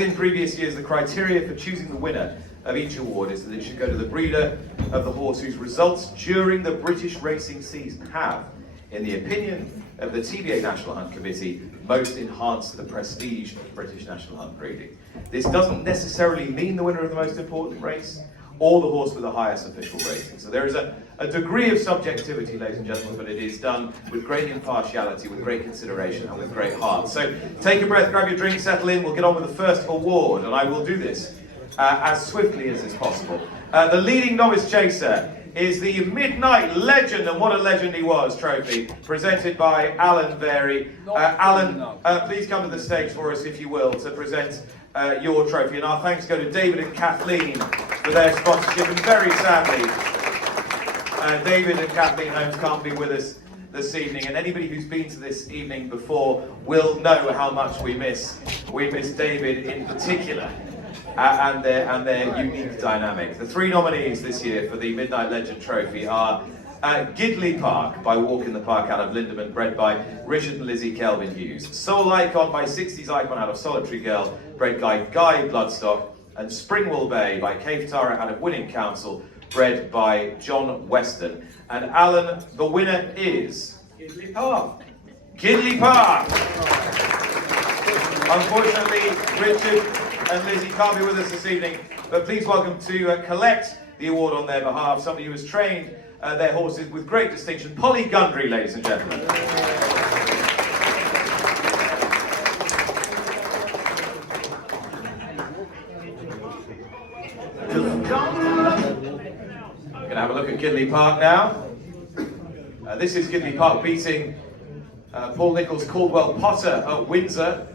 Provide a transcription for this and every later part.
In previous years, the criteria for choosing the winner of each award is that it should go to the breeder of the horse whose results during the British racing season have, in the opinion of the TBA National Hunt Committee, most enhanced the prestige of British National Hunt breeding. This doesn't necessarily mean the winner of the most important race, or the horse with the highest official rating. So there is a degree of subjectivity, ladies and gentlemen, but it is done with great impartiality, with great consideration, and with great heart. So take a breath, grab your drink, settle in, we'll get on with the first award, and I will do this as swiftly as is possible. The leading novice chaser is the Midnight Legend, and what a legend he was, trophy, presented by Alan Very. Alan, please come to the stage for us, if you will, to present your trophy. And our thanks go to David and Kathleen for their sponsorship. And very sadly, David and Kathleen Holmes can't be with us this evening. And anybody who's been to this evening before will know how much we miss David in particular. And their unique dynamic. The three nominees this year for the Midnight Legend Trophy are Gidley Park by Walk in the Park out of Lindeman, bred by Richard and Lizzie Kelvin Hughes. Soul Icon by 60s Icon out of Solitary Girl, bred by Guy Bloodstock. And Springwell Bay by Cave Tara out of Winning Council, bred by John Weston. And Alan, the winner is Gidley Park. Gidley Park. Unfortunately, Richard and Lizzie can't be with us this evening, but please welcome to collect the award on their behalf somebody who has trained their horses with great distinction, Polly Gundry, ladies and gentlemen. We're going to have a look at Gidley Park now. This is Gidley Park beating Paul Nicholls' Caldwell Potter at Windsor.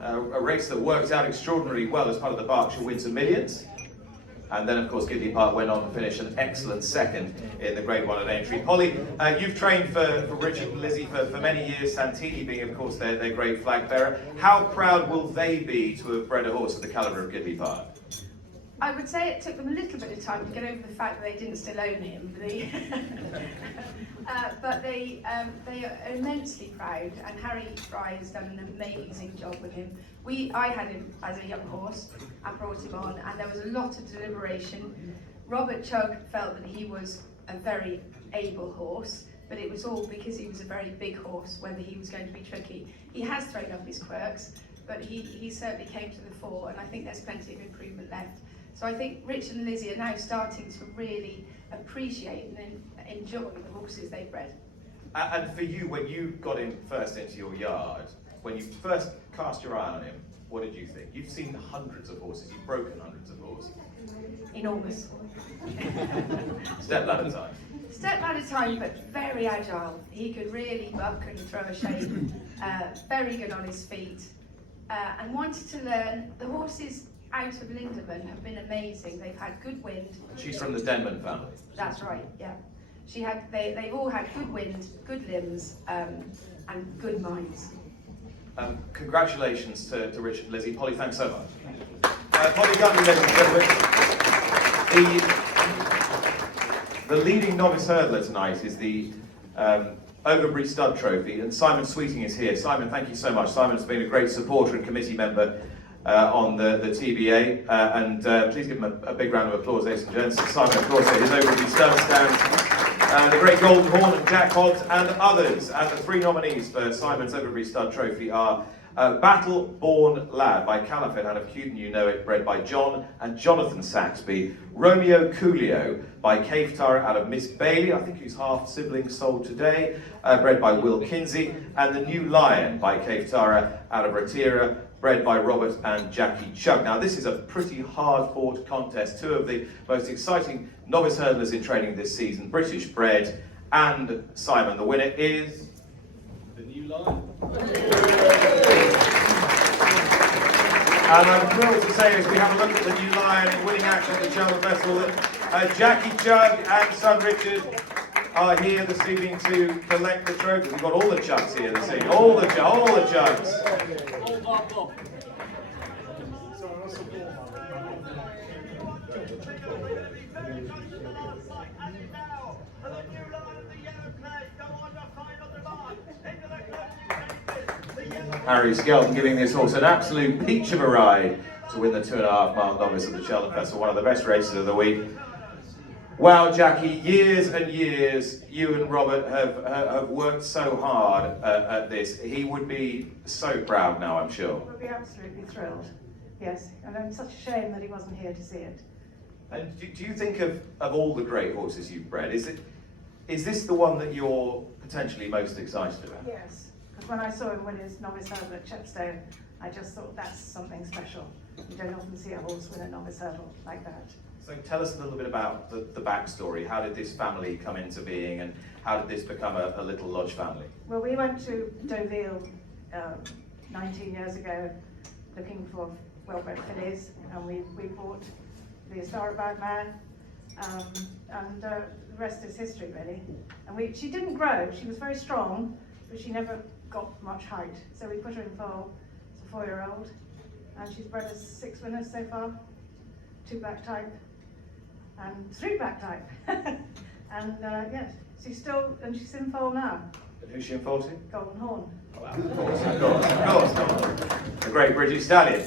A race that worked out extraordinarily well as part of the Berkshire Windsor Millions. And then, of course, Gidley Park went on to finish an excellent second in the Grade 1 at Aintree. Polly, you've trained for Richard and Lizzie for many years, Santini being, of course, their great flag bearer. How proud will they be to have bred a horse of the calibre of Gidley Park? I would say it took them a little bit of time to get over the fact that they didn't still own him. But they are immensely proud, and Harry Fry has done an amazing job with him. I had him as a young horse and brought him on, and there was a lot of deliberation. Robert Chugg felt that he was a very able horse, but it was all because he was a very big horse, whether he was going to be tricky. He has thrown up his quirks, but he certainly came to the fore, and I think there's plenty of improvement left. So I think Richard and Lizzie are now starting to really appreciate and enjoy the horses they've bred. And for you, when you got him first into your yard, when you first cast your eye on him, what did you think? You've seen hundreds of horses, you've broken hundreds of horses. Enormous. Step ladder time. Step ladder time, but very agile. He could really buck and throw a shape. Very good on his feet. And wanted to learn. The horses out of Lindeman have been amazing. They've had good wind. She's from the Denman family. That's right, yeah. They've all had good wind, good limbs, and good minds. Congratulations to Richard and Lizzie. Polly, thanks so much. Polly Gundry, ladies and gentlemen. The leading novice hurdler tonight is the Overbury Stud Trophy, and Simon Sweeting is here. Simon, thank you so much. Simon's been a great supporter and committee member on the TBA, and please give him a big round of applause, ladies and gents. Simon, of course, his Overbury Stud stand, the Great Golden Horn and Jack Hobbs and others. And the three nominees for Simon's Overbury Stud Trophy are Battle Born Lad by Calafet out of Hewton You Know It, bred by John and Jonathan Saxby. Romeo Coolio by Cave Tara out of Miss Bailey, I think who's half sibling sold today, bred by Will Kinsey. And The New Lion by Cave Tara out of Ratira, bred by Robert and Jackie Chugg. Now this is a pretty hard-fought contest. Two of the most exciting novice hurdlers in training this season, British-bred, and Simon. The winner is The New Lion. And I'm thrilled to say, as we have a look at The New Lion in winning action at the Cheltenham Festival, that Jackie Chugg and son Richard are here this evening to collect the trophy. We've got all the Chuggs here this evening, all the Chuggs. Harry Skelton giving this horse an absolute peach of a ride to win the 2.5 mile novice at the Cheltenham Festival, one of the best races of the week. Wow, Jackie, years and years you and Robert have worked so hard at this. He would be so proud now, I'm sure. We'll be absolutely thrilled, yes. And it's such a shame that he wasn't here to see it. And do you think of all the great horses you've bred, is this the one that you're potentially most excited about? Yes, because when I saw him win his novice hurdle at Chepstow, I just thought that's something special. You don't often see a horse win a novice hurdle like that. So tell us a little bit about the backstory. How did this family come into being, and how did this become a little lodge family? Well, we went to Deauville 19 years ago looking for well-bred fillies, and we bought the historic bag mare, and the rest is history really. And she didn't grow, she was very strong, but she never got much height. So we put her in foal as a 4-year-old, and she's bred us 6 winners so far, 2 black type, and 3 black type. And yes, she's in foal now. And who's she in foal to? Golden Horn. Oh, of course. The great British stallion.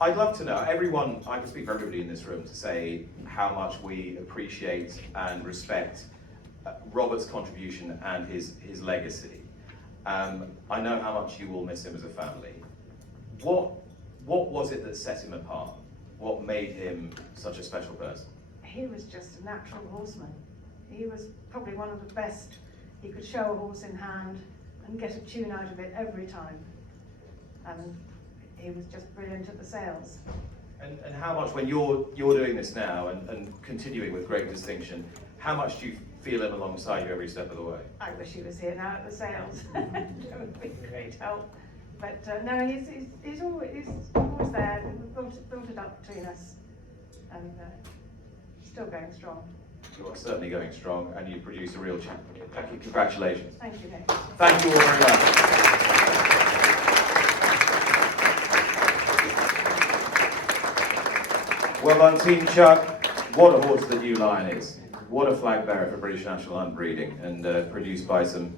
I'd love to know, I can speak for everybody in this room to say how much we appreciate and respect Robert's contribution and his legacy. I know how much you will miss him as a family. What was it that set him apart? What made him such a special person? He was just a natural horseman. He was probably one of the best. He could show a horse in hand and get a tune out of it every time. And he was just brilliant at the sales. And how much, when you're doing this now and continuing with great distinction, how much do you feel him alongside you every step of the way? I wish he was here now at the sales. It would be a great help. But no, he's always there. We've built it up between us, and still going strong. You are certainly going strong, and you produce a real champion. Jackie, congratulations. Thank you, Nick. Thank you all very much. Well done, Team Chuck. What a horse the New Lion is. What a flag bearer for British National Hunt Breeding, and produced by some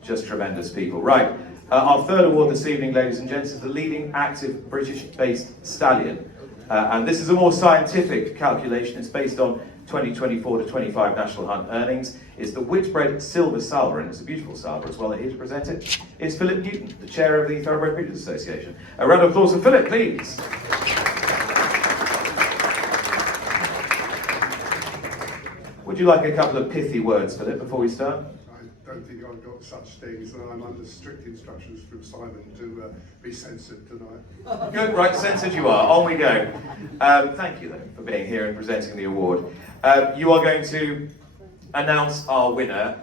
just tremendous people. Right, our third award this evening, ladies and gents, is the leading active British-based stallion. And this is a more scientific calculation. It's based on 2024 to 25 National Hunt earnings. It's the British-bred Silver Salver, and it's a beautiful salver as well. And here to present it is Philip Newton, the chair of the Thoroughbred Breeders Association. A round of applause for Philip, please. Would you like a couple of pithy words, Philip, before we start? I don't think I've got such things, and I'm under strict instructions from Simon to be censored tonight. Good, right, censored you are. On we go. Thank you, though, for being here and presenting the award. You are going to announce our winner.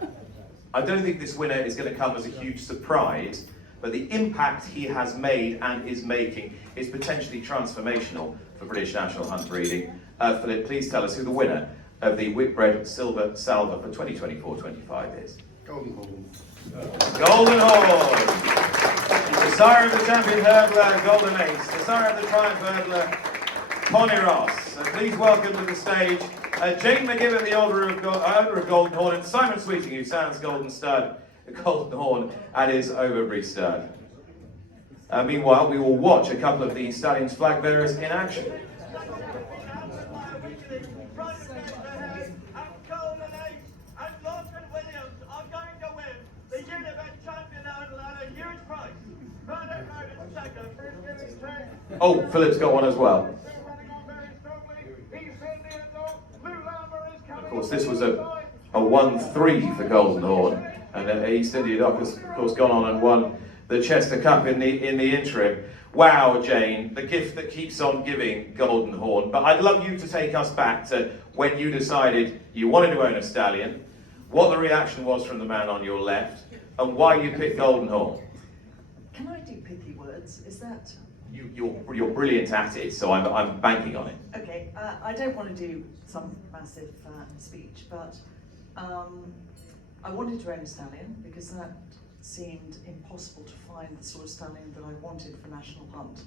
I don't think this winner is going to come as a huge surprise, but the impact he has made and is making is potentially transformational for British National Hunt Breeding. Philip, please tell us who the winner of the British-bred Silver Salver for 2024-25 is. Golden Horn. Golden Horn. The sire of the champion hurdler, Golden Ace. The sire of the triumph hurdler, Connie Ross. Please welcome to the stage Jane McGibbon, the owner of Golden Horn, and Simon Sweeting, who sounds Golden Stud, Golden Horn, and his Overbury Stud. Meanwhile, we will watch a couple of the stallion's flag bearers in action. Oh, Philip's got one as well. Of course, this was a 1-3 for Golden Horn, and East India Dock has, of course, gone on and won the Chester Cup in the interim. Wow, Jane, the gift that keeps on giving, Golden Horn. But I'd love you to take us back to when you decided you wanted to own a stallion, what the reaction was from the man on your left, and why you picked Golden Horn. Can I do pithy words? Is that... You're brilliant at it, so I'm banking on it. Okay, I don't want to do some massive speech, but I wanted to own a stallion because that seemed impossible to find the sort of stallion that I wanted for National Hunt.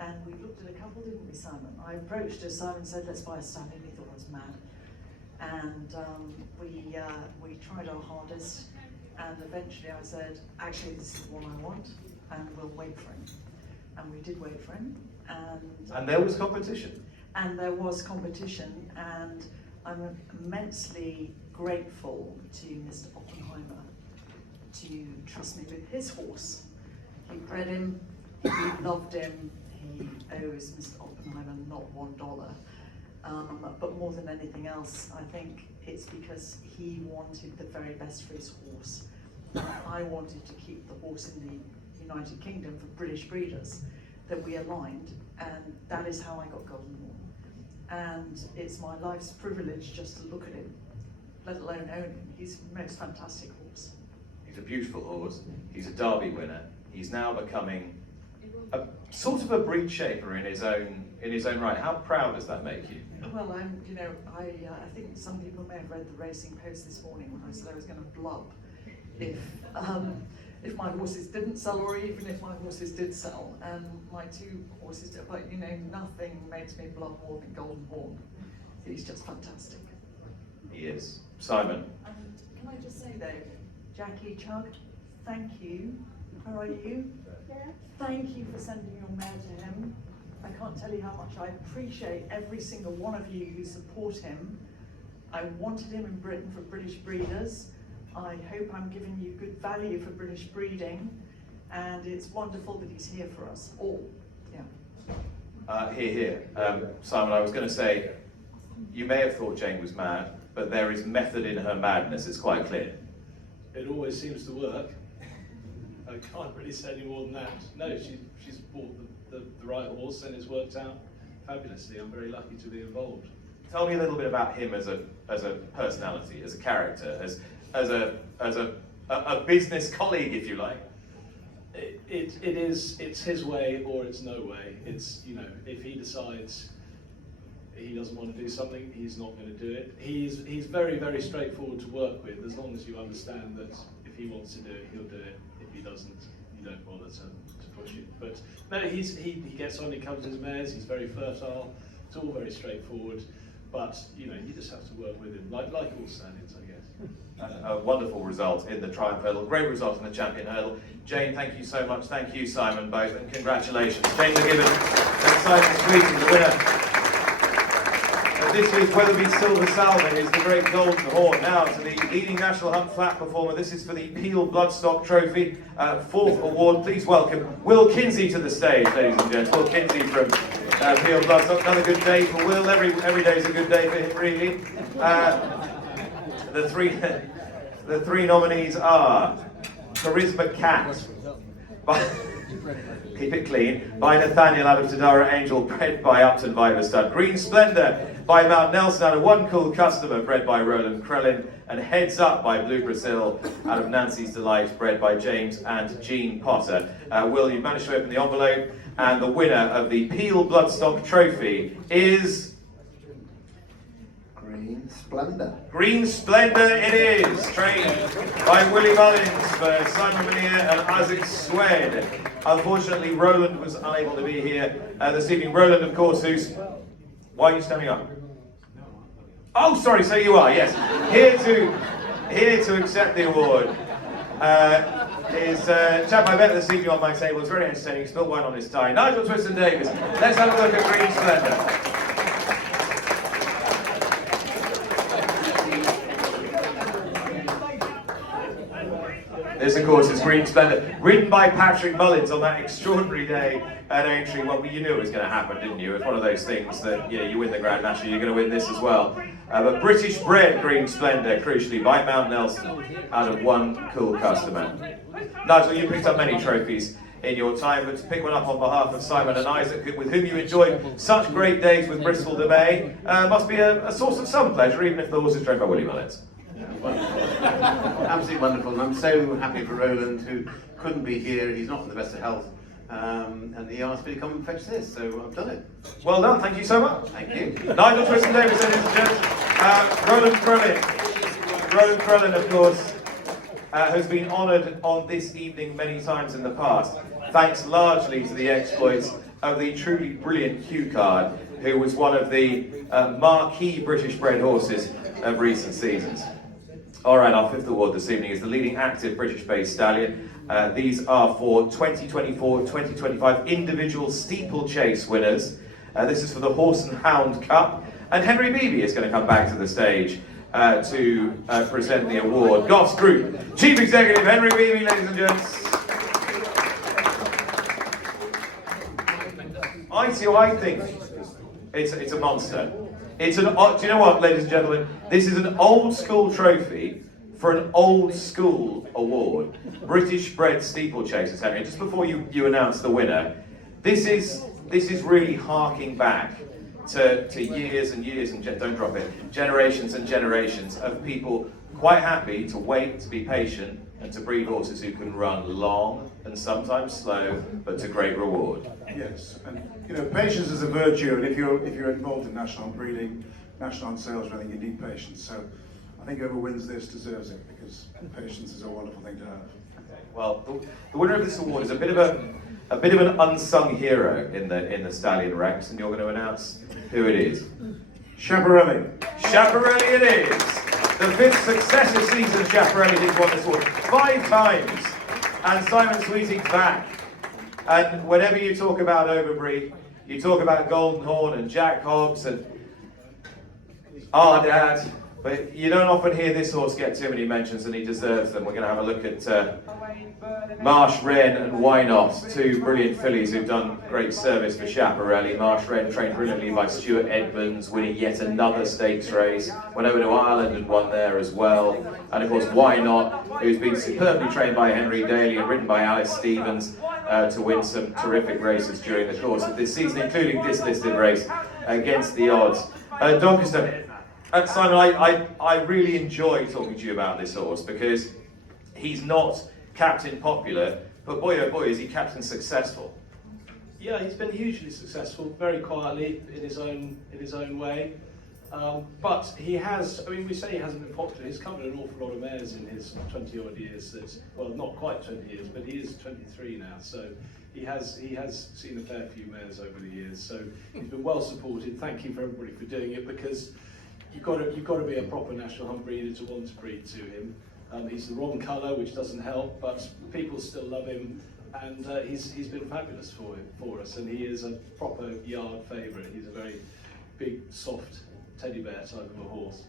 And we looked at a couple, didn't we, Simon? I approached her, Simon said, let's buy a stallion. He thought I was mad. And we tried our hardest, And eventually I said, actually this is the one I want, and we'll wait for him. And we did wait for him, And there was competition. and there was competition, and I'm immensely grateful to Mr. Oppenheimer to trust me with his horse. He bred him, he loved him, he owes Mr. Oppenheimer not $1. But more than anything else, I think it's because he wanted the very best for his horse. I wanted to keep the horse in the United Kingdom for British breeders, that we aligned, and that is how I got Golden Horn. And it's my life's privilege just to look at him, let alone own him. He's the most fantastic horse. He's a beautiful horse. He's a Derby winner. He's now becoming a sort of a breed shaper in his own right. How proud does that make you? Well, I think some people may have read the Racing Post this morning when I said I was going to blub if my horses didn't sell, or even if my horses did sell. And my two horses did, but nothing makes me blub more than Golden Horn. He's just fantastic. He is. Simon. Can I just say though, Jackie, Chug, thank you. How are you? Yeah. Thank you for sending your mare to him. I can't tell you how much I appreciate every single one of you who support him. I wanted him in Britain for British breeders. I hope I'm giving you good value for British breeding, and it's wonderful that he's here for us all. Yeah. Here. Simon, I was going to say, you may have thought Jane was mad, but there is method in her madness, it's quite clear. It always seems to work. I can't really say any more than that. No, she's bought the right horse, and it's worked out fabulously. I'm very lucky to be involved. Tell me a little bit about him as a personality, as a character, as a business colleague, if you like. It's his way or it's no way. It's, if he decides he doesn't want to do something, he's not going to do it. He's very, very straightforward to work with, as long as you understand that if he wants to do it, he'll do it. If he doesn't, you don't bother to push it. But no, he gets on, he comes his mares, he's very fertile. It's all very straightforward. But you just have to work with him, like all stallions, I guess. A wonderful result in the Triumph Hurdle, great result in the Champion Hurdle. Jane, thank you so much. Thank you, Simon, both, and congratulations. Jane McGibbon and Simon Sweeting, the winner of this year's Weatherby Silver Salmon is the Great Golden Horn. Now to the leading National Hunt Flat performer. This is for the Peel Bloodstock Trophy, fourth award. Please welcome Will Kinsey to the stage, ladies and gents. Will Kinsey from Peel Bloodstock. Another good day for Will. Every day is a good day for him, really. The three nominees are Charisma Cat, keep it clean, by Nathaniel out of Tadara Angel, bred by Upton Viper Stud. Green Splendor by Mount Nelson out of One Cool Customer, bred by Roland Krellin. And Heads Up by Blue Brazil out of Nancy's Delight, bred by James and Jean Potter. Will, you managed to open the envelope, and the winner of the Peel Bloodstock Trophy is... Green Splendor. Green Splendor it is, trained by Willie Mullins for Simon Manier and Isaac Swed. Unfortunately, Roland was unable to be here this evening. Roland, of course, who's... Why are you standing up? Oh, sorry, so you are, yes. Here to accept the award is a chap I met this evening on my table. It's very entertaining. He spilled wine on his tie. Nigel Twiston-Davies. Let's have a look at Green Splendor. This, of course, is Green Splendor, ridden by Patrick Mullins on that extraordinary day at Aintree. Well, you knew it was going to happen, didn't you? It's one of those things that, you win the Grand National, you're going to win this as well. But British-bred Green Splendor, crucially, by Mount Nelson, out of One Cool Customer. Nigel, you picked up many trophies in your time, but to pick one up on behalf of Simon and Isaac, with whom you enjoyed such great days with Bristol de May, must be a source of some pleasure, even if the horse is trained by Willie Mullins. Wonderful. Absolutely wonderful. And I'm so happy for Roland, who couldn't be here. He's not in the best of health. And he asked me to come and fetch this, so I've done it. Well done, thank you so much. Thank you. Nigel Twiston-Davies, ladies and gents. Roland Krellin. Roland Krellin, of course, has been honoured on this evening many times in the past, thanks largely to the exploits of the truly brilliant Hugh Card, who was one of the marquee British-bred horses of recent seasons. All right, our fifth award this evening is the leading active British-based stallion. These are for 2024-2025 individual steeplechase winners. This is for the Horse and Hound Cup. And Henry Beebe is going to come back to the stage to present the award. Goss Group Chief Executive Henry Beebe, ladies and gents. I think it's a monster. Do you know what, ladies and gentlemen? This is an old school trophy for an old school award. British-bred steeplechasers, Henry. Just before you announce the winner, this is really harking back to years and years and don't drop it, generations and generations of people quite happy to wait, to be patient, and to breed horses who can run long and sometimes slow, but to great reward. Yes, and patience is a virtue, and if you're involved in national hunt breeding, national hunt sales, I think you need patience. So I think whoever wins this deserves it, because patience is a wonderful thing to have. Okay. Well, the winner of this award is a bit of an unsung hero in the stallion ranks, and you're going to announce who it is. Schiaparelli. Schiaparelli it is. The 5th successive season Schiaparelli has won this award 5 times, and Simon Sweeting's back. And whenever you talk about Overbury, you talk about Golden Horn and Jack Hobbs and our dad, but you don't often hear this horse get too many mentions, and he deserves them. We're going to have a look at Marsh Wren and Why Not, 2 brilliant fillies who've done great service for Schiaparelli. Marsh Wren trained brilliantly by Stuart Edmonds, winning yet another stakes race. Went over to Ireland and won there as well. And of course, Why Not, who's been superbly trained by Henry Daly and ridden by Alice Stevens to win some terrific races during the course of this season, including this listed race against the odds. Doncaster. Simon, I really enjoy talking to you about this horse because he's not captain popular, but boy oh boy is he captain successful. Yeah, he's been hugely successful, very quietly in his own way. But he has, we say he hasn't been popular, he's covered an awful lot of mares in his 20 odd years, well not quite 20 years, but he is 23 now, so he has seen a fair few mares over the years, so he's been well supported. Thank you for everybody for doing it, because you've got to be a proper national hunt breeder to want to breed to him. He's the wrong colour, which doesn't help, but people still love him, and he's been fabulous for us, and he is a proper yard favourite. He's a very big, soft teddy bear type of a horse.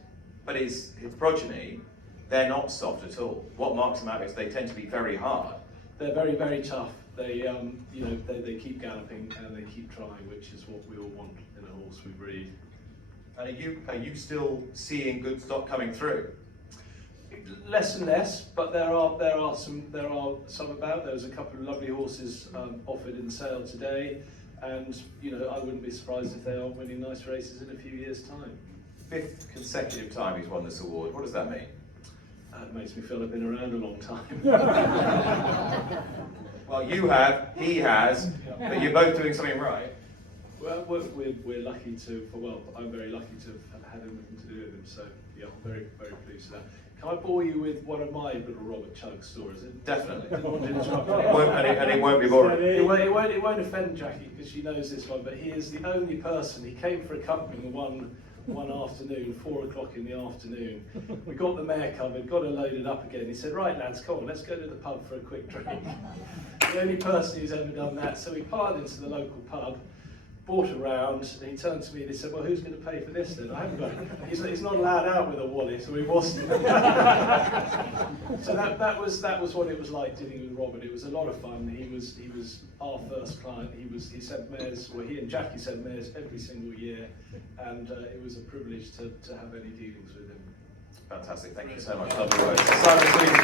But his progeny, they're not soft at all. What marks them out is they tend to be very hard. They're very, very tough. They they keep galloping and they keep trying, which is what we all want in a horse we breed. And are you still seeing good stock coming through? Less and less, but there are some about. There's a couple of lovely horses offered in sale today, and I wouldn't be surprised if they are winning nice races in a few years' time. 5th consecutive time he's won this award. What does that mean? It makes me feel I've been around a long time. Well, you have, he has, but you're both doing something right. Well, we're lucky to. Well, I'm very lucky to have had anything to do with him. So yeah, I'm very, very pleased with that. Can I bore you with one of my little Robert Chug stories? Definitely. Didn't want to interrupt you. And it won't be boring. It won't offend Jackie because she knows this one. But he is the only person. He came for a company one afternoon, 4 o'clock in the afternoon. We got the mare covered, got her loaded up again. He said, "Right, lads, come on, let's go to the pub for a quick drink." The only person who's ever done that. So we piled into the local pub, bought a round, and he turned to me and he said, "Well, who's going to pay for this then? I haven't got." He's not allowed out with a wallet, so he wasn't. So that was what it was like dealing with Robert. It was a lot of fun. He was our first client. He sent mares, well, he and Jackie sent mares every single year, and it was a privilege to have any dealings with him. Fantastic, thank you so much. Lovely words. Simon Sweeting.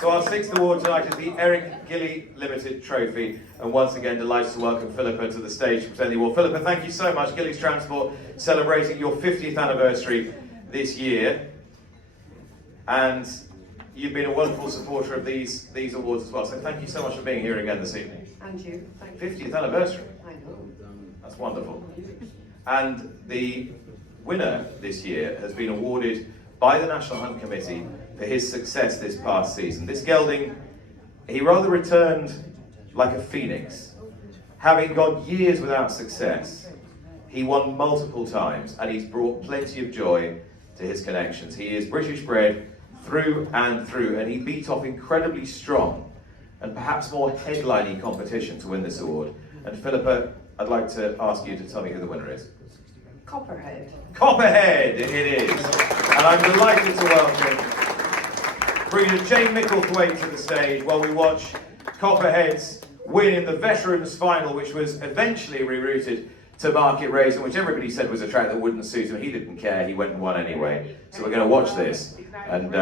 So our 6th award tonight is the Eric Gilly Limited Trophy, and once again delighted to welcome Philippa to the stage to present the award. Philippa, thank you so much. Gilly's Transport celebrating your 50th anniversary this year, and you've been a wonderful supporter of these awards as well, so thank you so much for being here again this evening. And you, thank you. 50th anniversary. I know. That's wonderful. And the winner this year has been awarded by the National Hunt Committee for his success this past season. This gelding, he rather returned like a phoenix. Having gone years without success, he He won multiple times, and he's brought plenty of joy to his connections. He is British-bred through and through, and he beat off incredibly strong and perhaps more headlining competition to win this award. And Philippa, I'd like to ask you to tell me who the winner is. Copperhead. Copperhead it is, and I'm delighted to welcome breeder Jane Micklethwaite to the stage while we watch Copperhead's win in the Veterans Final, which was eventually rerouted to Market Race, and which everybody said was a track that wouldn't suit him. He didn't care, he went and won anyway. So we're going to watch this, and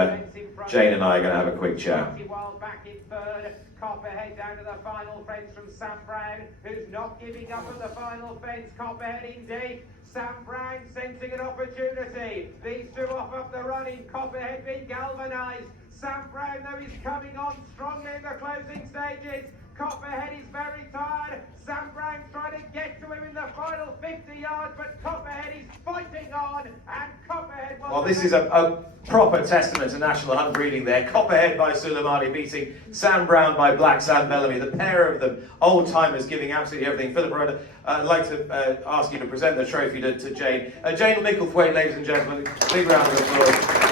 Jane and I are going to have a quick chat. Back in third, Copperhead down to the final fence from Sam Brown, who's not giving up at the final fence. Copperhead indeed. Sam Brown sensing an opportunity. These two off up the running. Copperhead being galvanised. Sam Brown, though, is coming on strongly in the closing stages. Copperhead is very tired. Sam Brown's trying to get to him in the final 50 yards, but Copperhead is fighting on, and Copperhead... Well, this is a proper testament to National Hunt breeding there. Copperhead by Suleimani beating Sam Brown by Black Sam Bellamy. The pair of them, old-timers, giving absolutely everything. Philippa, I'd like to ask you to present the trophy to Jane. Jane Micklethwaite, ladies and gentlemen. Big round of applause.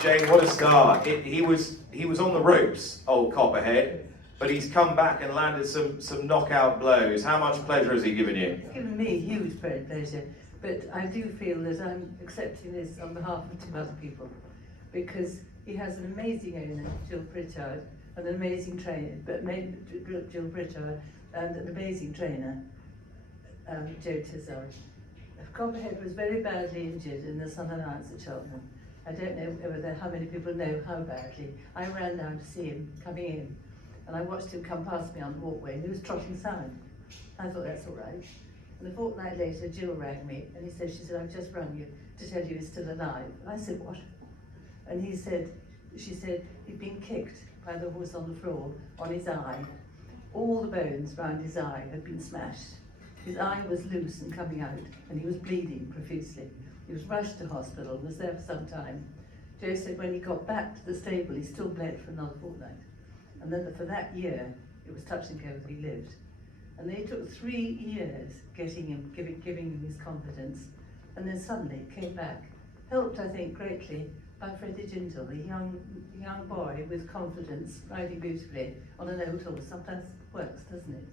Jane, what a star. He was on the ropes, old Copperhead, but he's come back and landed some knockout blows. How much pleasure has he given you? It's given me huge pleasure, but I do feel that I'm accepting this on behalf of 2 other people, because he has an amazing owner, Jill Pritchard, and an amazing trainer, Jill Pritchard, and an amazing trainer, Joe Tizard. Copperhead was very badly injured in the Southern Alliance at Cheltenham. I don't know how many people know how badly. I ran down to see him coming in, and I watched him come past me on the walkway, and he was trotting sound. I thought, that's all right. And a fortnight later, Jill rang me, and she said, I've just rung you to tell you he's still alive. And I said, what? And she said, he'd been kicked by the horse on the floor on his eye. All the bones round his eye had been smashed. His eye was loose and coming out, and he was bleeding profusely. He was rushed to hospital and was there for some time. Joe said when he got back to the stable, he still bled for another fortnight. And then for that year, it was touch and go that he lived. And they took 3 years getting him, giving him his confidence. And then suddenly it came back, helped, I think, greatly by Freddie Gindle, a young boy with confidence, riding beautifully on an old horse. Sometimes works, doesn't it?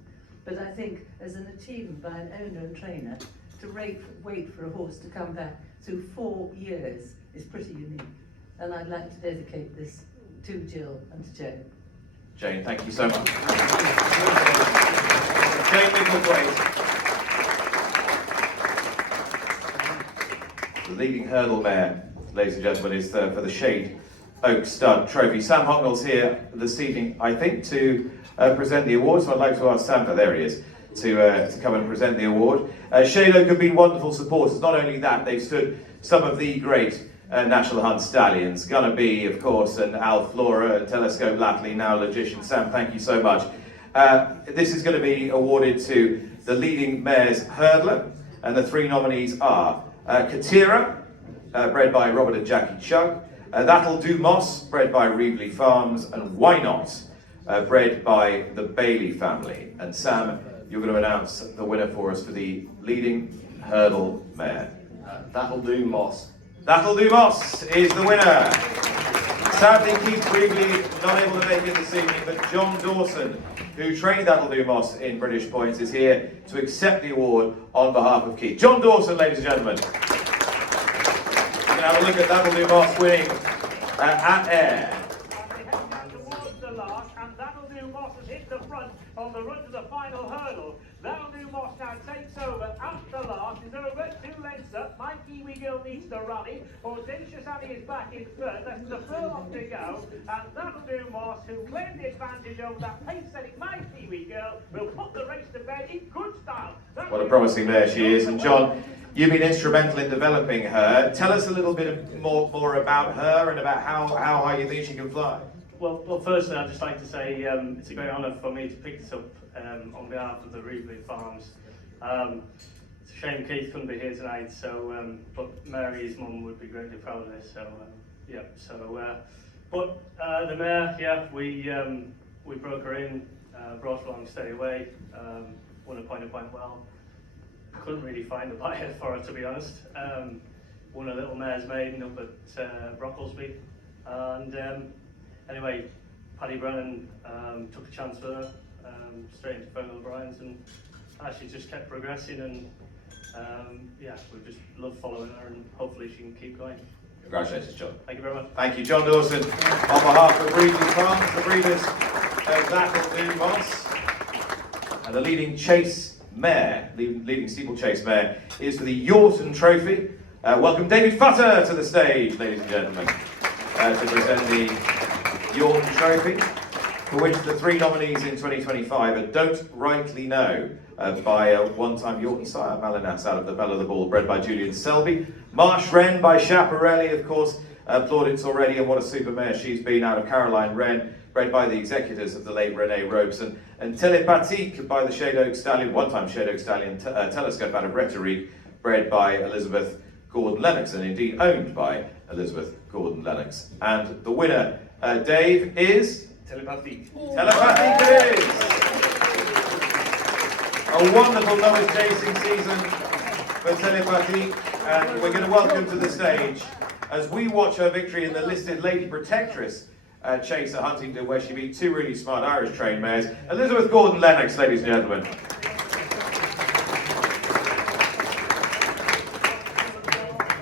But I think as an achievement by an owner and trainer, to wait for a horse to come back through 4 years is pretty unique. And I'd like to dedicate this to Jill and to Joe. Jane, thank you so much. Jane Micklethwaite. The leading hurdle mare, ladies and gentlemen, is for the Shade Oak Stud Trophy. Sam Hocknell's here this evening, I think, to present the award. So I'd like to ask Sam, there he is, to come and present the award. Shade Oak have been wonderful supporters. Not only that, they've stood some of the great National Hunt stallions, Gunner B, of course, and Al Flora, and Telescope Latley, now Logician. Sam, thank you so much. This is going to be awarded to the leading mares hurdler, and the 3 nominees are Katira, bred by Robert and Jackie Chugg, That'll Do Moss, bred by Reevely Farms, and Why Not, bred by the Bailey family. And Sam, you're going to announce the winner for us for the leading hurdle mare. That'll Do Moss. That'll Do Moss is the winner. Sadly, Keith Reevely not able to make it this evening, but John Dawson, who trained That'll Do Moss in British Points, is here to accept the award on behalf of Keith. John Dawson, ladies and gentlemen. We're going to have a look at That'll Do Moss winning at Ayr. Towards the last, and That'll Do Moss has hit the front on the run to the final hurdle. That'll Do Moss now takes over at the last. Is over 2 lengths up. My Kiwi Girl needs to rally. Audacious Annie is back in third. There's a furlong to go. And That'll Do Moss, who claimed the advantage over that pace-setting My Kiwi Girl, will put the race to bed in good style. What a promising mare she is. And John, you've been instrumental in developing her. Tell us a little bit more about her and about how high you think she can fly. Well, firstly, I'd just like to say it's a great honour for me to pick this up on behalf of the Reevely Farms. It's a shame Keith couldn't be here tonight, so but Mary's mum would be greatly proud of this. So yeah. So but the mare, yeah, we broke her in brought along Stay Away, won a point well. Couldn't really find a buyer for it, to be honest. Won a little mare's maiden up at Brocklesby, and anyway, Paddy Brennan took a chance with her, straight into Fernand O'Brien's, and actually just kept progressing, and yeah, we just love following her, and hopefully she can keep going. Congratulations, John. Thank you very much. Thank you, John Dawson. On behalf of Breeding Farms, the breeders of That'll Do Moss, and the leading chase mare, leading steeplechase mare, is for the Yorton Trophy. Welcome David Futter to the stage, ladies and gentlemen, to present the Yorton Trophy, for which the three nominees in 2025 are Don't Rightly Know, by a one-time Yorton sire, Malinas, out of the Belle of the Ball, bred by Julian Selby. Marsh Wren by Chaparelli, of course, plaudits already, and what a super mare she's been, out of Caroline Wren, bred by the executors of the late René Robeson. And Telepathique by the Shade Oak Stallion, one-time Shade Oak Stallion, Telescope out of Rhetorique, bred by Elizabeth Gordon-Lennox, and indeed owned by Elizabeth Gordon-Lennox. And the winner, Dave, is? Telepathique. Telepathique it is! A wonderful novice chasing season for Telepathique, and we're going to welcome to the stage, as we watch her victory in the listed Lady Protectress chase at Huntingdon, where she beat two really smart Irish trained mares, Elizabeth Gordon-Lennox, ladies and gentlemen.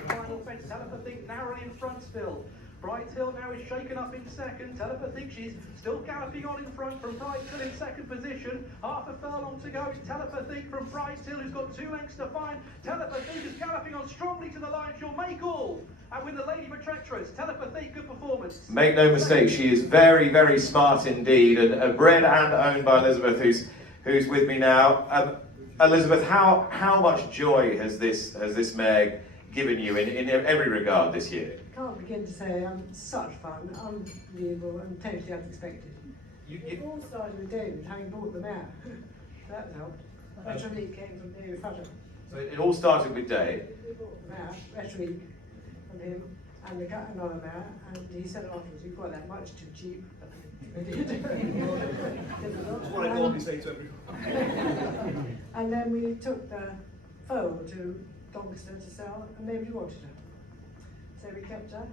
Final fence, Telepathique narrowly in front still. Bright Hill now is shaken up in second. Telepathique, she's still galloping on in front from Bright Hill in second position. Half a furlong to go. It's Telepathique from Bright Hill, who's got 2 lengths to find. Telepathique is galloping on strongly to the line. She'll make all. And with the Lady Protectress, Telepathique, good performance. Make no mistake, she is very, very smart indeed, and bred and owned by Elizabeth, who's with me now. Elizabeth, how much joy has this mare given you in every regard this year? Can't begin to say. Such fun, unbelievable, and totally unexpected. It all started with David having bought the mare. That helped. Rhetorique came from David Futter. So it all started with Dave. We bought the mare, Rhetorique, from him, and we got another mare, and he said afterwards, "You've got that much too cheap." That's what I normally say to everyone. And then we took the foal to Doncaster to sell, and nobody wanted her. So we kept her,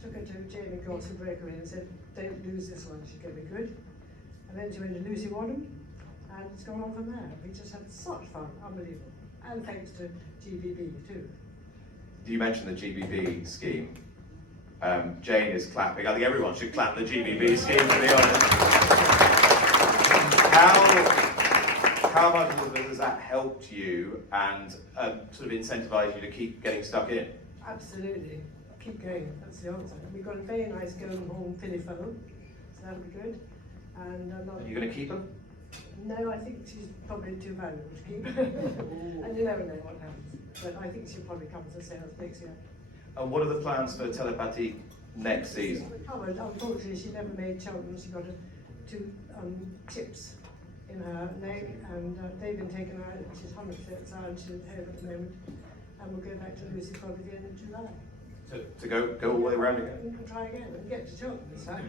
took her to Jamie Goss, who broke her in, and said, "Don't lose this one, she's going to be good." And then she went to Lucy Wadham, and it's gone on from there. We just had such fun, unbelievable. And thanks to GBB too. You mentioned the GBB scheme. Jane is clapping. I think everyone should clap the GBB scheme, to be honest. How much has that helped you and sort of incentivised you to keep getting stuck in? Absolutely. Keep going, that's the answer. And we've got a very nice golden horn filly foal, so that'll be good. And Are you going to keep them? no, I think she's probably too valuable to keep. And you never know what happens. But I think she'll probably come to sales next year. And what are the plans for Telepathique next season? Oh, well, unfortunately, she never made Cheltenham. She got two chips in her leg, and they've been taken out. She's 100% sound. She's at home at the moment, and we'll go back to Lucy probably the end of July. To go all the way around again? And try again and get to Cheltenham this time.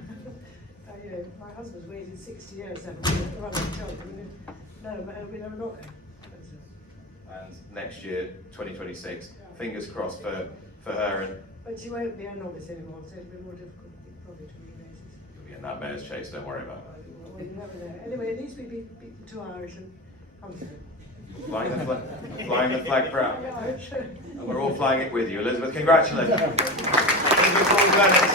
You know, my husband's waited 60 years to run to Cheltenham. No, but we never got there. And next year, 2026, fingers crossed for her. And But she won't be a novice anymore, so it'll be more difficult probably to win races. you'll be in that mare's chase, don't worry about it. Well, you never know. Anyway, at least we beat the 2 Irish and Huntingdon. Flying the flag proud. And we're all flying it with you. Elizabeth, congratulations. Elizabeth Gordon-Lennox.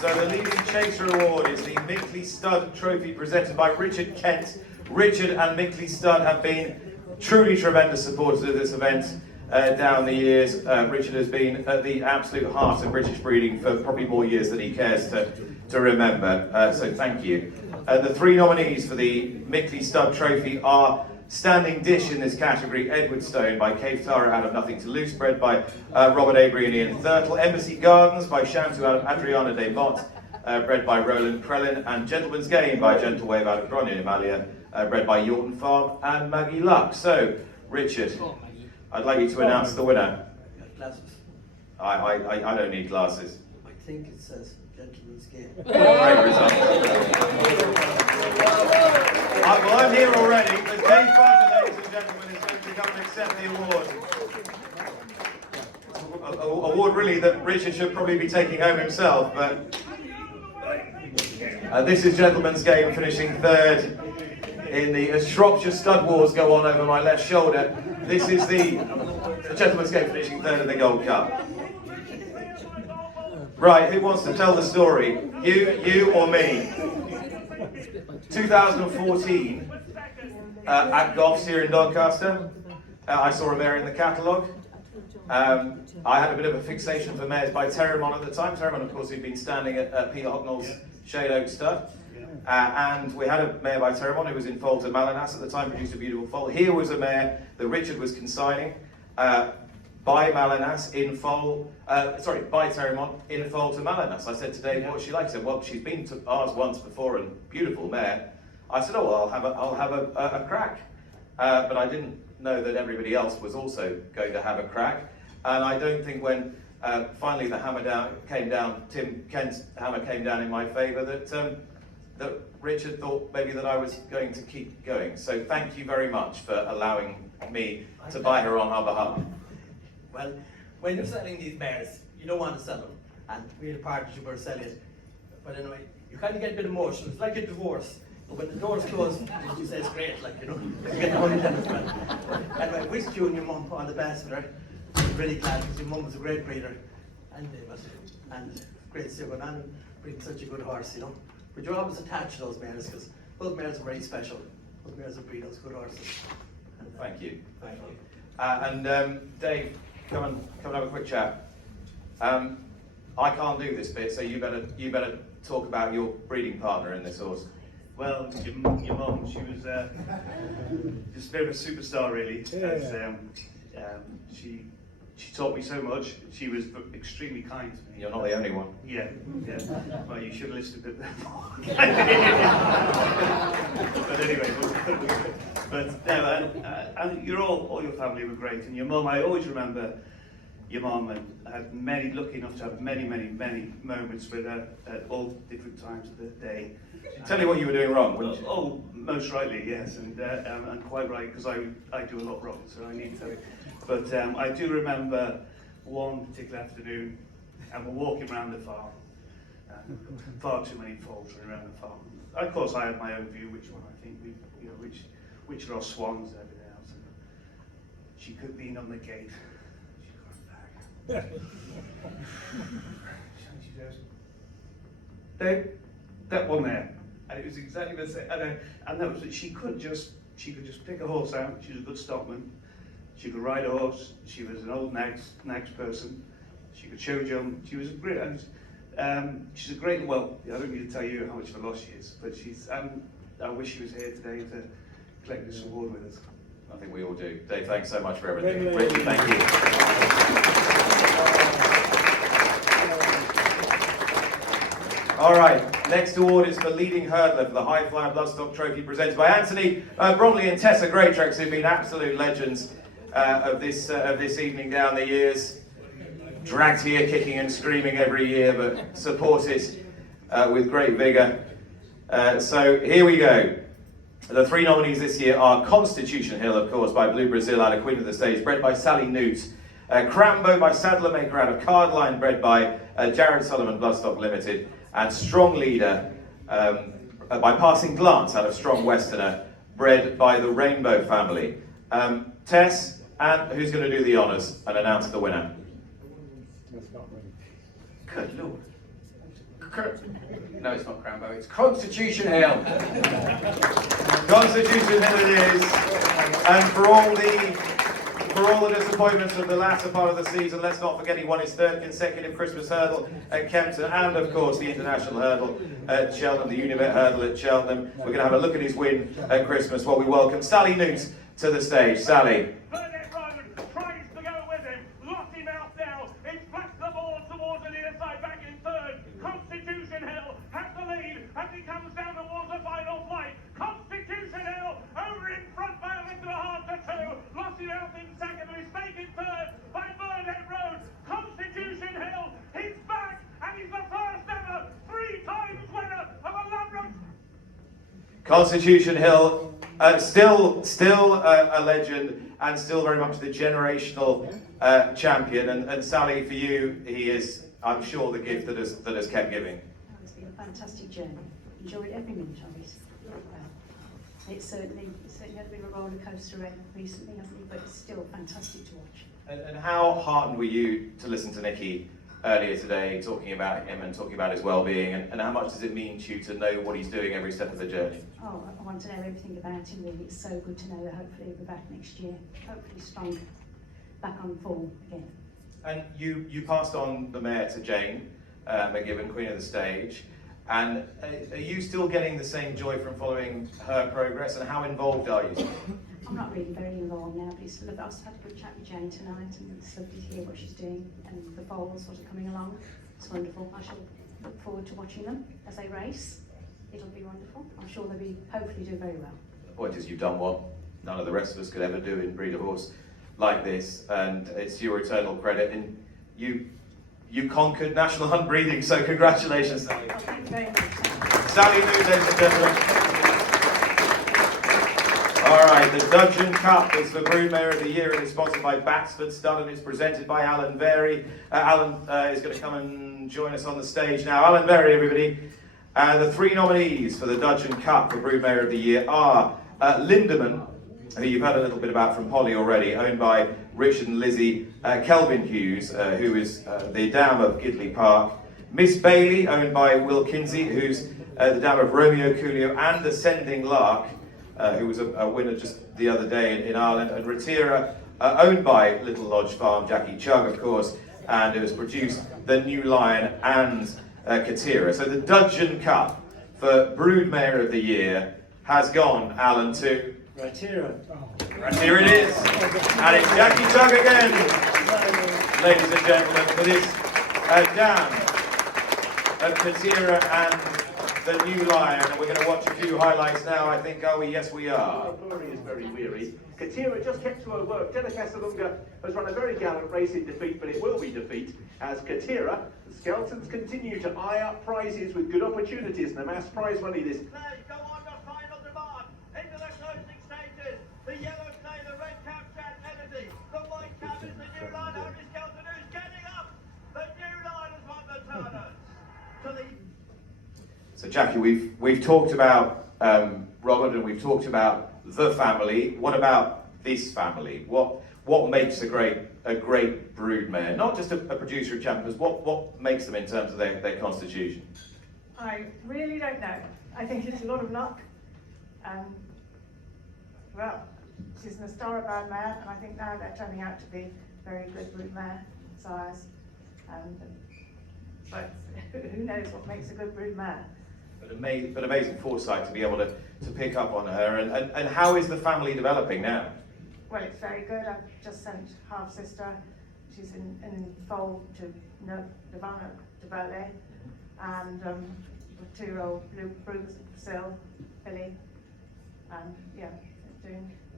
So the leading chaser award is the Minkley Stud Trophy presented by Richard Kent. Richard and Minkley Stud have been truly tremendous supporters of this event down the years. Richard has been at the absolute heart of British breeding for probably more years than he cares to remember. So thank you. The 3 nominees for the Minkley Stud Trophy are Standing Dish in this category, Edwardstone by Cave Tara out of Nothing to Loose, bred by Robert Avery and Ian Thurtle. Embassy Gardens by Shantu out of Adriana de Mott, bred by Roland Crellin. And Gentleman's Game by Gentle Wave out of Gronia Emalia, bred by Yorton Farm and Maggie Luck. So, Richard, I'd like you to announce the winner. Glasses. I don't need glasses. I think it says gentleman's game. Great result. Well, I'm here already, but Dave Barker, ladies and gentlemen, is going to come and accept the award. Award really that Richard should probably be taking home himself, but this is gentleman's game, finishing third in the Shropshire Stud Wars go on over my left shoulder. This is the gentleman's game, finishing third in the Gold Cup. Right, who wants to tell the story? You or me? 2014 at Goffs here in Doncaster. I saw a mare in the catalogue. I had a bit of a fixation for mares by Terramon at the time. Terramon, of course, who'd been standing at Peter Hocknall's Shade Oak stud. And we had a mare by Terramon who was in foal to Malanas at the time, produced a beautiful foal. Here was a mare that Richard was consigning by Malanas in foal, by Terramon in foal to Malanas. I said to Dave, what's she like? He said, well, she's been to ours once before and beautiful mare. I said, oh, well, I'll have a crack. But I didn't know that everybody else was also going to have a crack. And I don't think when finally the hammer came down, Tim Kent's hammer came down in my favour, that Richard thought maybe that I was going to keep going. So thank you very much for allowing me to buy her on our behalf. Well, when you're selling these mares, you don't want to sell them, and we had a partnership or selling it. But anyway, you kind of get a bit emotional. It's like a divorce. But when the doors close, you say it's great, like, you know, you get the money then as well. Anyway, I wish you and your mum all the best with her. I'm really glad because your mum was a great breeder, and great to see her going on and bring such a good horse, you know. But you're always attached to those mares because those mares are very special. Those mares are breed those good horses. Thank you. Thank you. And Dave, come and have a quick chat. I can't do this bit, so you better talk about your breeding partner in this horse. Well, your mum, she was just a bit of a superstar, really. She taught me so much. She was extremely kind to me. You're not the only one. Yeah. Well, you should have listened a bit more. But anyway, and all your family were great. And your mum, I always remember your mum, and I had lucky enough to have many moments with her at all different times of the day. Tell me what you were doing wrong, wouldn't you? Oh, most rightly, yes, and quite right, because I do a lot wrong, so I need to. But I do remember one particular afternoon, and we're walking around the farm. Far too many foals running around the farm. Of course, I had my own view, which one I think which are our swans and everything else. And she could lean on the gate. She got back. She goes, Dave, that one there. And it was exactly the same. And that was it. She could just pick a horse out. She was a good stockman. She could ride a horse. She was an old nags person. She could show jump. She was a great. She's a great. Well, I don't need to tell you how much of a loss she is, but she's. I wish she was here today to collect this award with us. I think we all do. Dave, thanks so much for everything. Richard, thank you. All right, next award is for leading hurdler for the High Flyer Bloodstock Trophy, presented by Anthony Bromley and Tessa Greatrex, who've been absolute legends of this evening down the years. Dragged here, kicking and screaming every year, but supported with great vigour. So here we go. The three nominees this year are Constitution Hill, of course, by Blue Brazil out of Queen of the Stage, bred by Sally Newt. Crambo by Saddler Maker out of Cardline, bred by Jared Sullivan Bloodstock Limited. And Strong Leader by Passing Glance out of Strong Westerner, bred by the Rainbow family. Tess, and who's going to do the honours and announce the winner? Good Lord. No, it's not Crambo, it's Constitution Hill. Constitution Hill it is. And for all the disappointments of the latter part of the season, let's not forget he won his third consecutive Christmas hurdle at Kempton, and of course the international hurdle at Cheltenham, the Unibet hurdle at Cheltenham. We're going to have a look at his win at Christmas while we welcome Sally Newt to the stage. Sally. Tries to go with him, lost him out now. It's flashed the ball towards the near side, back in third. Constitution Hill has the lead as he comes down towards the final flight. Constitution Hill over in front by a length and a half to two. Lost him out in second, mistaken third by Burnett Road. Constitution Hill, he's back and he's the Constitution Hill, still a legend and still very much the generational champion. And Sally, for you, he is, I'm sure, the gift that has kept giving. It's been a fantastic journey. Enjoyed every minute of it. It's certainly had a bit of a roller coaster recently, hasn't it? But it's still fantastic to watch. And how heartened were you to listen to Nicky earlier today, talking about him and talking about his well-being, and how much does it mean to you to know what he's doing every step of the journey? Oh, I want to know everything about him, really. It's so good to know that hopefully he'll be back next year. Hopefully strong, back on form again. And you passed on the mare to Jane McGibbon, Queen of the Stage, and are you still getting the same joy from following her progress, and how involved are you? I'm not really very involved now, but it's lovely. I've had a good chat with Jane tonight, and it's lovely to hear what she's doing, and the foals sort of coming along. It's wonderful. I shall look forward to watching them as they race. It'll be wonderful. I'm sure they'll be hopefully do very well. The point is, you've done what none of the rest of us could ever do in breed a horse like this, and it's your eternal credit. And you conquered National Hunt breeding, so congratulations, Sally. Oh, thank you very much. Sally Moon, ladies and gentlemen. All right, the Dudgeon Cup is for Broodmare of the Year and is sponsored by Batsford Stud and is presented by Alan Very. Alan is going to come and join us on the stage now. Alan Very, everybody. The three nominees for the Dudgeon Cup for Broodmare of the Year are Lindemann, who you've heard a little bit about from Polly already, owned by Richard and Lizzie, Kelvin Hughes, who is the dam of Gidley Park, Miss Bailey, owned by Will Kinsey, who's the dam of Romeo Coolio and Ascending Lark, who was a winner just the other day in Ireland, and Ratira, owned by Little Lodge Farm, Jackie Chug, of course, and who has produced The New Lion and Katira. So the Dudgeon Cup for Broodmare of the Year has gone, Alan, to Ratira. Right here it is, and it's Jackie Chug again, ladies and gentlemen, for this dam of Katira and The New Lion. And we're going to watch a few highlights now, I think, are we? Yes, we are. Glory is very weary. Katira just kept to her work. Jenna Kesselunga has run a very gallant race in defeat, but it will be defeat as Katira, the Skeletons continue to eye up prizes with good opportunities and amass prize money this. Go on to final demand. Into the closing stages. The yellow clay, the red cap, Jack Kennedy. The white cap is the New Line, Harry Skelton, who's getting up. The New Line has won the Turners. To the So Jackie, we've talked about Robert, and we've talked about the family. What about this family? What makes a great broodmare? Not just a producer of champions. What makes them in terms of their constitution? I really don't know. I think it's a lot of luck. Well, she's an Astarabad mare, and I think now they're turning out to be very good broodmare sires. But who knows what makes a good broodmare? But amazing foresight to be able to pick up on her. And how is the family developing now? Well, it's very good. I've just sent half sister. She's in foal to Nirvana de Burley, and the 2-year-old Brazil filly. And yeah, it's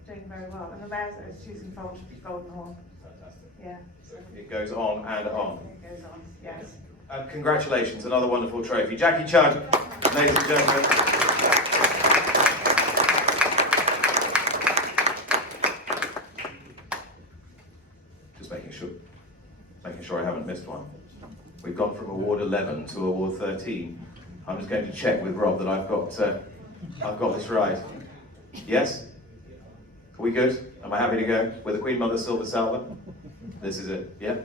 doing very well. And the mares she's in foal to Golden Horn. Fantastic. Yeah. So it goes on and on. It goes on. Yes. Congratulations, another wonderful trophy. Jackie Chug, ladies and gentlemen. Just making sure I haven't missed one. We've gone from award 11 to award 13. I'm just going to check with Rob that I've got this right. Yes? Are we good? Am I happy to go with the Queen Mother Silver Salver? This is it, yeah?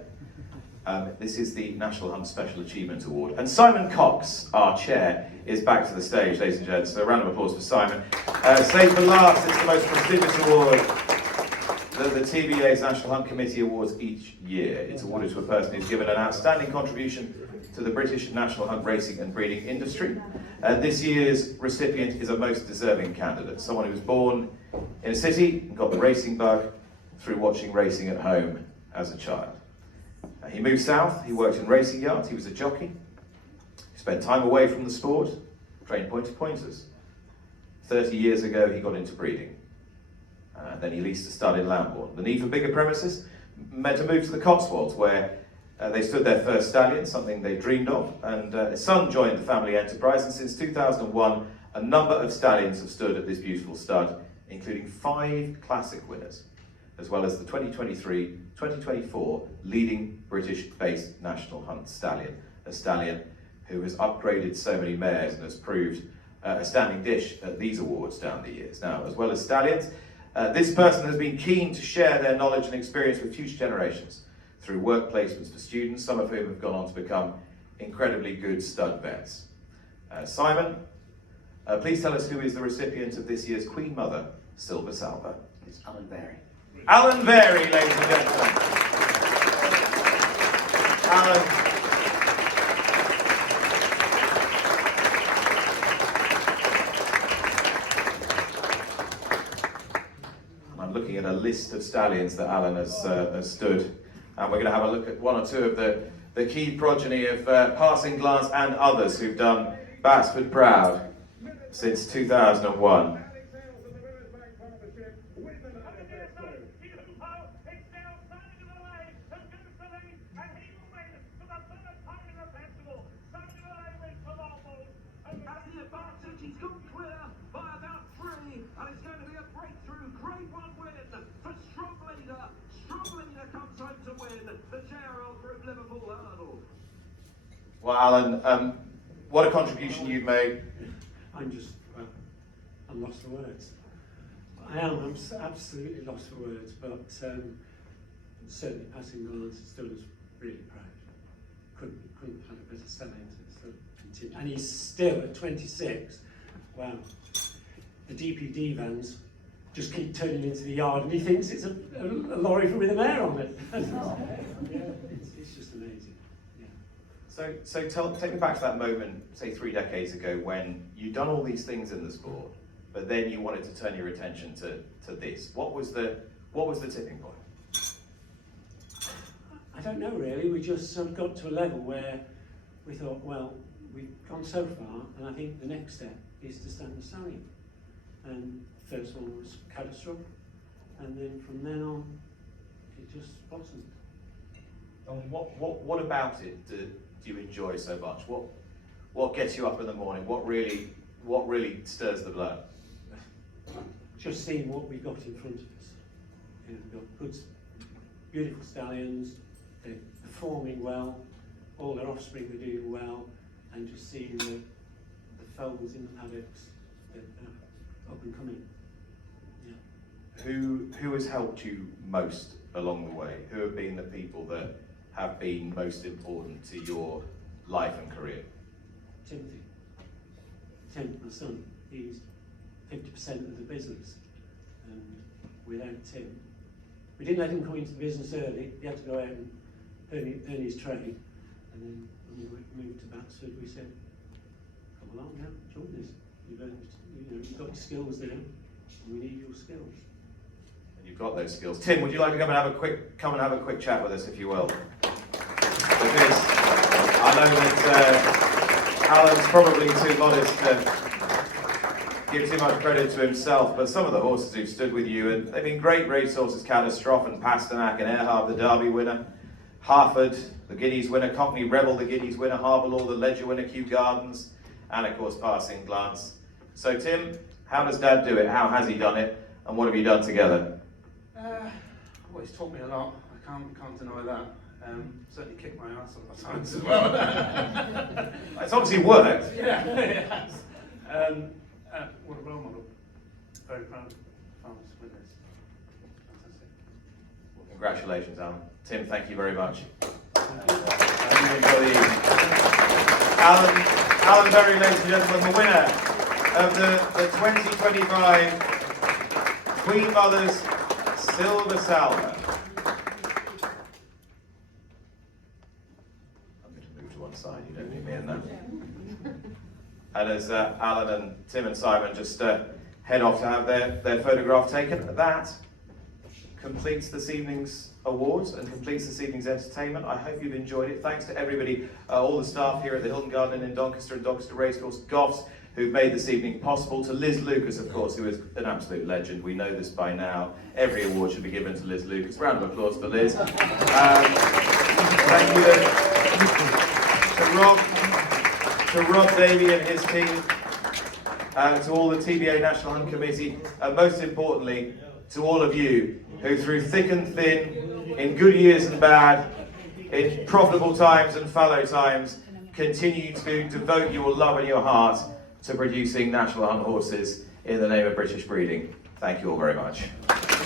This is the National Hunt Special Achievement Award. And Simon Cox, our chair, is back to the stage, ladies and gents. So a round of applause for Simon. Save for last, it's the most prestigious award that the TBA's National Hunt Committee awards each year. It's awarded to a person who's given an outstanding contribution to the British National Hunt racing and breeding industry. This year's recipient is a most deserving candidate, someone who was born in a city and got the racing bug through watching racing at home as a child. He moved south, he worked in racing yards, he was a jockey, he spent time away from the sport, trained pointers. 30 years ago he got into breeding. Then he leased a stud in Lambourne. The need for bigger premises meant a move to the Cotswolds, where they stood their first stallion, something they dreamed of, and his son joined the family enterprise, and since 2001 A number of stallions have stood at this beautiful stud, including 5 classic winners, as well as the 2023-2024 leading British-based National Hunt stallion, a stallion who has upgraded so many mares and has proved a standing dish at these awards down the years. Now, as well as stallions, this person has been keen to share their knowledge and experience with future generations through work placements for students, some of whom have gone on to become incredibly good stud vets. Simon, please tell us who is the recipient of this year's Queen Mother Silver Salver. It's Alan Berry. Alan Berry, ladies and gentlemen. Alan. I'm looking at a list of stallions that Alan has stood, and we're going to have a look at 1 or 2 of the key progeny of Passing Glance and others who've done Batsford proud since 2001. Well, Alan, what a contribution you've made. I'm just, I'm lost for words. I'm absolutely lost for words, but certainly Passing Glance still is really proud. Couldn't have a better stallion to sort of continue. And he's still at 26. Wow. The DPD vans just keep turning into the yard and he thinks it's a lorry with a mare on it. Yeah, it's just amazing. So take me back to that moment, say 3 decades ago, when you'd done all these things in the sport, but then you wanted to turn your attention to this. What was the tipping point? I don't know really. We just sort of got to a level where we thought, well, we've gone so far, and I think the next step is to stand the stallion. And first one was catastrophe, and then from then on, it just blossomed. And what about it do you enjoy so much? What gets you up in the morning? What really stirs the blood? Just seeing what we've got in front of us. You know, we've got good, beautiful stallions. They're performing well. All their offspring are doing well, and just seeing the foals in the paddocks that are up and coming. Yeah. Who has helped you most along the way? Who have been the people that have been most important to your life and career? Timothy. Tim, my son, he's 50% of the business. And without Tim, we didn't let him come into the business early. He had to go out and earn his trade. And then when we moved to Batsford, we said, come along now, join us. You've got your skills there, and we need your skills. You've got those skills. Tim, would you like to come and have a quick chat with us, if you will? Because I know that Alan's probably too modest to give too much credit to himself, but some of the horses who've stood with you, and they've been great racehorses: Catastrophe and Pasternak and Earhart, the Derby winner, Harford, the Guineas winner, Cockney Rebel, the Guineas winner, Harbour Law, the Ledger winner, Kew Gardens, and of course Passing Glance. So Tim, how does Dad do it? How has he done it? And what have you done together? Well, he's taught me a lot. I can't deny that. Certainly kicked my ass a lot of times as well. It's obviously worked. Yeah, it has. What a role model. Very proud of farmers with this. Fantastic. Well, congratulations, Alan. Tim, thank you very much. Alan Berry, ladies and gentlemen, the winner of the 2025 Queen Mother's Silver Salver. I'm going to move to one side, you don't need me in that. And as Alan and Tim and Simon just head off to have their photograph taken, that completes this evening's awards and completes this evening's entertainment. I hope you've enjoyed it. Thanks to everybody, all the staff here at the Hilton Garden Inn Doncaster and Doncaster Racecourse, Goffs, who've made this evening possible, to Liz Lucas, of course, who is an absolute legend. We know this by now. Every award should be given to Liz Lucas. Round of applause for Liz. Thank you to Rob Davey and his team. to all the TBA National Hunt Committee, and most importantly, to all of you who through thick and thin, in good years and bad, in profitable times and fallow times, continue to devote your love and your heart to producing National Hunt horses in the name of British breeding. Thank you all very much.